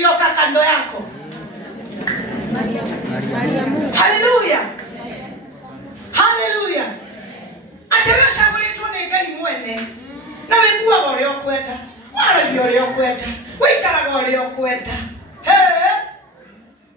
ilioka kando yako. Haleluya. Haleluya. Atewe shambuli tuone ngai mwene. Na wekuwa gore okweta. Wala gore okweta. Wikara gore okweta.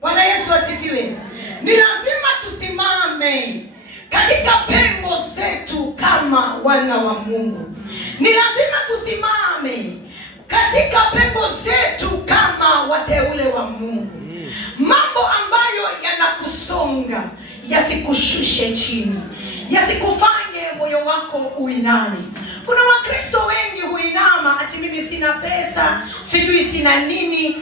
Bwana Yesu asifiwe. Ni lazima tusimame katika pengo zetu kama wana wa Mungu. Ni lazima tusimame katika pengo zetu kama wateule wa Mungu. Mambo ambayo yanakusonga yasikushushe chini, yasikufanye moyo wako uiname. Kuna Wakristo wengi huinama ati mimi sina pesa, sijui sina nini.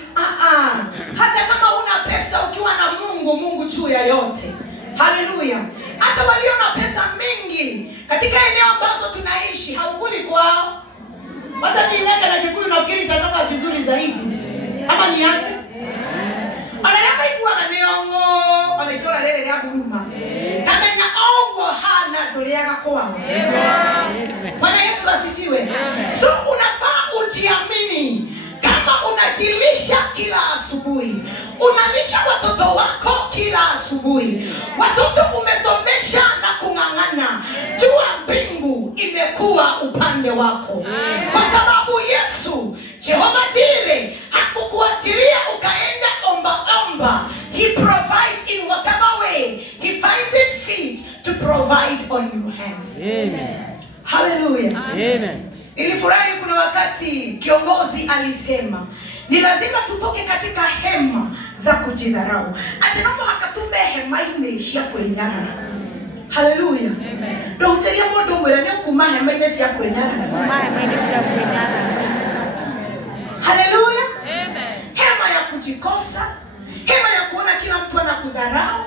Hata kama una pesa ukiwa na Mungu, Mungu juu ya yote. Haleluya. Hata walio na pesa mingi katika eneo ambazo tunaishi haukuli kwao. Wacha niweke na Kikuyu, nafikiri itatoka vizuri zaidi. Ama ni aje? Anayama ikuwa kaniongo, wamekora lele ya huruma. Kamenya ongo hana tuliaga kwa. Bwana Yesu asifiwe. So unafaa ujiamini. Kama unajilisha kila asubuhi, unalisha watoto wako kila asubuhi, watoto umesomesha na kung'ang'ana, jua mbingu imekuwa upande wako. Kwa sababu Yesu, Jehova Jireh, hakukuachilia ukaenda omba. He provides in whatever way He finds it fit to provide on your hands. Amen. Hallelujah. Amen. Nilifurahi kuna wakati kiongozi alisema ni lazima tutoke katika hema za kujidharau. Atenamo hakatume hema imeishia kwenyana. Haleluya. Amen. Ndio utelia modo mwelane kuma hema imeishia kwenyana. Haleluya. Amen. Hema ya kujikosa, hema ya kuona kila mtu anakudharau.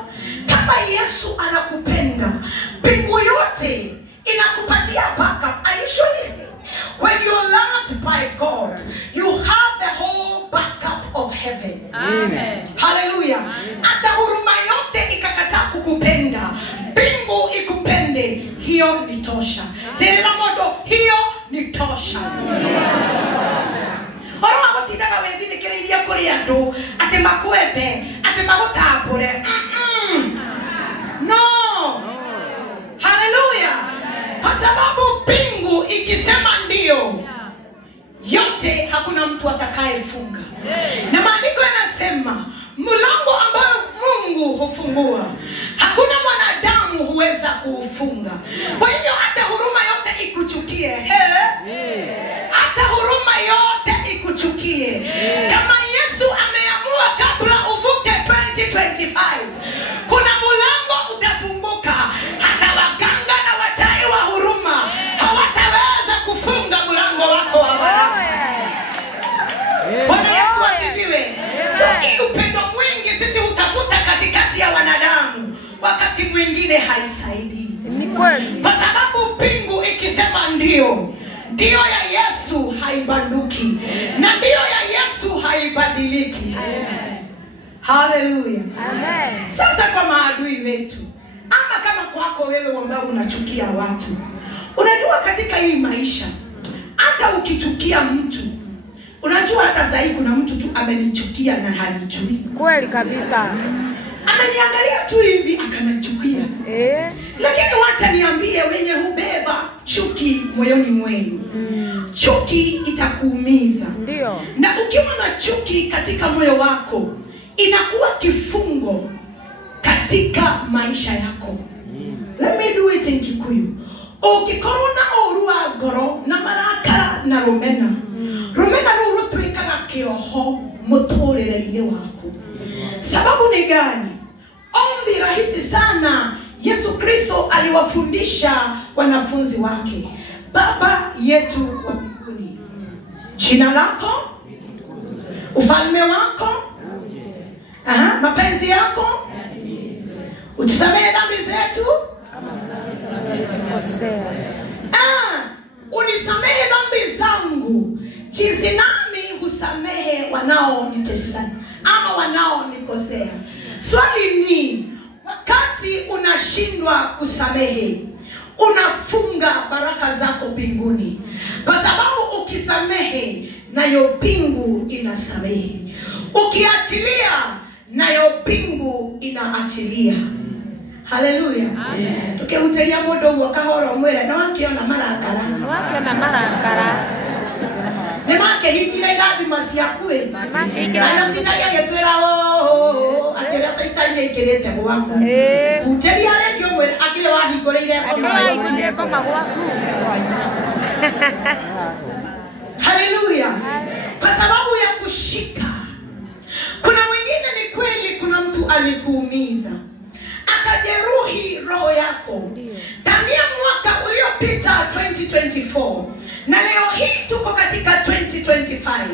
Kama Yesu anakupenda, mbingu yote inakupatia backup. Are you sure listening? When you're loved by God, you have the whole backup of heaven. Amen. Hallelujah. Hata huruma yote ikakataa kukupenda, mbingu ikupende, hiyo ni tosha. Tena modo, hiyo ni tosha. Ora wagotindaga wengine kireiria kuri andu ati makwete ati magutambure. No. Hallelujah. Kwa sababu mbingu ikisema ndio, yote hakuna mtu atakayefunga. Na maandiko yanasema mlango ambao Mungu hufungua, hakuna mwanadamu huweza kuufunga. Kwa hivyo hata huruma yote ikuchukie, hata huruma yote ikuchukie, kama Yesu ameamua kabla uvuke 2025, kuna mlango utafunguka. Hata waganga na wachawi wa huruma hawataweza kufunga mlango wako wa baraka. Bwana Yesu asifiwe. So upendo mwingi sisi utafuta katikati ya wanadamu, wakati mwingine haisaidii. Ni kweli. Kwa sababu mbingu ikisema ndio, ndio ya Yesu haibanduki, na ndio ya Yesu haibadiliki. Amen. Hallelujah. Amen. Sasa kwa maadui wetu, ama kama kwako wewe ambao unachukia watu, unajua katika hii maisha hata ukichukia mtu, unajua hata sasa kuna mtu tu amenichukia na halijui. Kweli kabisa. Ameniangalia tu hivi akanichukia. Lakini wacha niambie, wenye hubeba chuki moyoni mwenu, chuki itakuumiza. Ndio. Na ukiwa na chuki katika moyo wako, inakuwa kifungo katika maisha yako. Let me do it in Kikuyu. Ukikorona orua goro na maraka na rumena. Rumena ruru tuikaga kioho mutorere-ini wako. Sababu ni gani? Ombi rahisi sana Yesu Kristo aliwafundisha wanafunzi wake. Baba yetu wa mbinguni, jina lako, ufalme wako, mapenzi yako, utusamehe dhambi zetu unisamehe dhambi zangu jinsi nami husamehe wanaonitesa ama wanaonikosea. Swali ni, wakati unashindwa kusamehe, unafunga baraka zako mbinguni, kwa sababu ukisamehe nayo mbingu inasamehe, ukiachilia nayo mbingu inaachilia. Haleluya. Amen. Tukihuteria mundu wakahoro mwera na wakiona marakara. Ne make hikira irathi masiakue. Na mtina yake twera akira saitani ikirete gwaku. Huteria rengio mwera akire wahingũrĩire ngoma gwaku. Haleluya. Kwa sababu ya kushika. Kuna mwingine ni kweli kuna mtu alikuumiza, akajeruhi roho yako. Tangia mwaka uliopita 2024 na leo hii tuko katika 2025,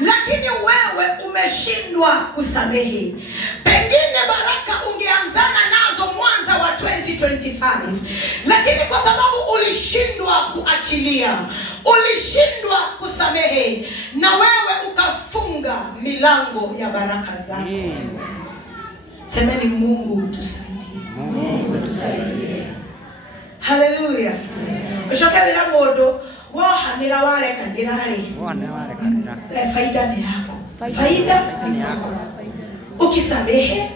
lakini wewe umeshindwa kusamehe. Pengine baraka ungeanzana nazo mwanzo wa 2025, lakini kwa sababu ulishindwa kuachilia, ulishindwa kusamehe, na wewe ukafunga milango ya baraka zako. Semeni Mungu tusaidie. Mungu tusaidie. Haleluya. Ushoka bila modo wahanira wale kangira hali. Faida ni yako. Faida ni yako. Ukisamehe,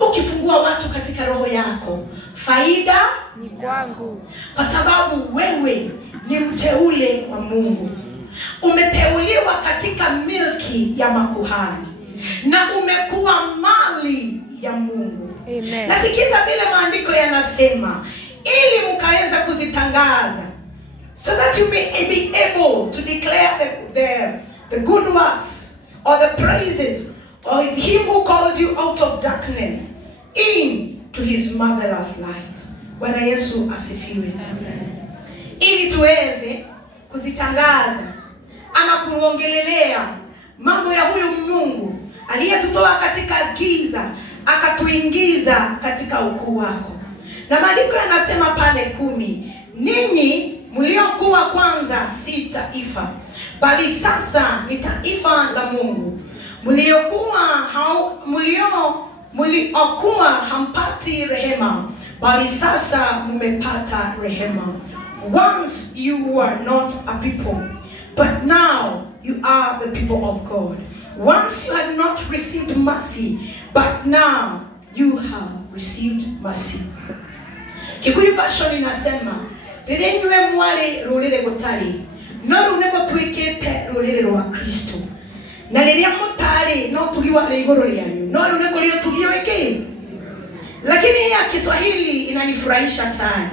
ukifungua watu katika roho yako, faida ni kwangu. Kwa sababu wewe ni mteule wa Mungu. Umeteuliwa katika milki ya makuhani na umekuwa mali ya Mungu. Amen. Nasikiza vile maandiko yanasema, ili mkaweza kuzitangaza, so that you may be able to declare the good works or the praises of him who called you out of darkness into his marvelous light. Bwana Yesu asifiwe. Amen. Ili tuweze kuzitangaza ama kuongelelea mambo ya huyu Mungu aliyetutoa katika giza akatuingiza katika ukuu wako. Na maandiko yanasema pale 10, ninyi mliokuwa kwanza si taifa, bali sasa ni taifa la Mungu. Mliokuwa hampati rehema, bali sasa mmepata rehema. Once you were not a people, but now you are the people of God. Once you had not received mercy, but now you have received mercy. Kikuyu version inasema, "Rirenywe mwale rurire gutari, no runego twikite rurire rwa Kristo. Na riria mutari no tugiwa iguru ryanyu, no runego rio tugiwa iki." Lakini ya Kiswahili inanifurahisha sana,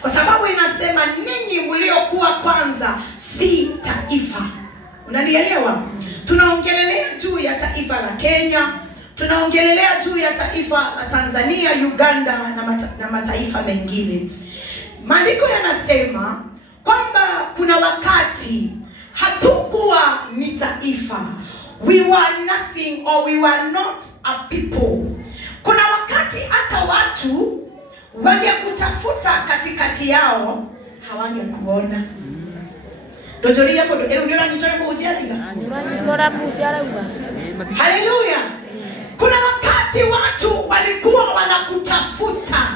kwa sababu inasema ninyi mliokuwa kwanza si taifa. Unanielewa? Tunaongelelea juu ya taifa la Kenya, tunaongelelea juu ya taifa la Tanzania, Uganda na mataifa mengine. Maandiko yanasema kwamba kuna wakati hatukuwa ni taifa. We were nothing or we were not a people. Kuna wakati hata watu wangekutafuta katikati yao hawangekuona. Dojoria kwa dojoria unyola nyitora kwa ujariga. Nyitora mujariga. Haleluya. Kuna wakati watu walikuwa wanakutafuta,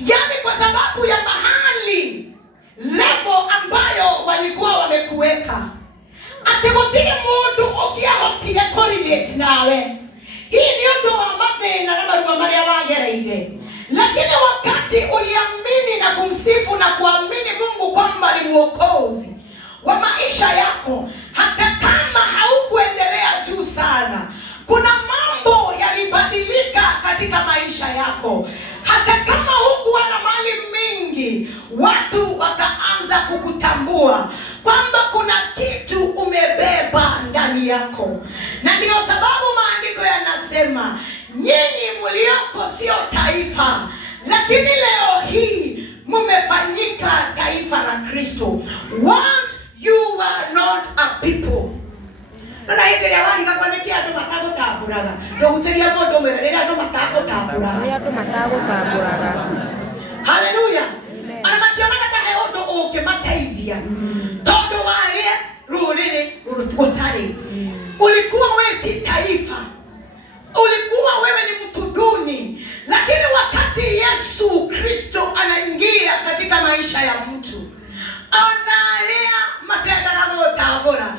yani kwa sababu ya mahali level ambayo walikuwa wamekuweka. Atemotile mundu ukiahotile correlate nawe. Hii ndio ndo mapena na barua Maria wagereire. Lakini wakati uliamini na kumsifu na kuamini Mungu kwamba ni mwokozi wa maisha yako, hata kama haukuendelea juu sana, kuna mambo yalibadilika katika maisha yako. Hata kama hukuwa na mali mingi, watu wakaanza kukutambua kwamba kuna kitu umebeba ndani yako. Na ndio sababu maandiko yanasema, nyinyi mlioko sio taifa, lakini leo hii mmefanyika taifa la Kristo. Once you were not a people. Na hili ya wali kakwanikia ndo matako taburaga. Ndio uteria moto mwerelea ndo matako taburaga. Ya ndo matako taburaga. Haleluya. Anamakiona kata heodo oke mataivia. Todo wale rurire urutotari. Ulikuwa wewe si taifa. Ulikuwa wewe ni mtu duni. Lakini wakati Yesu Yesu Kristo anaingia katika maisha ya mtu, analea matenda na tabora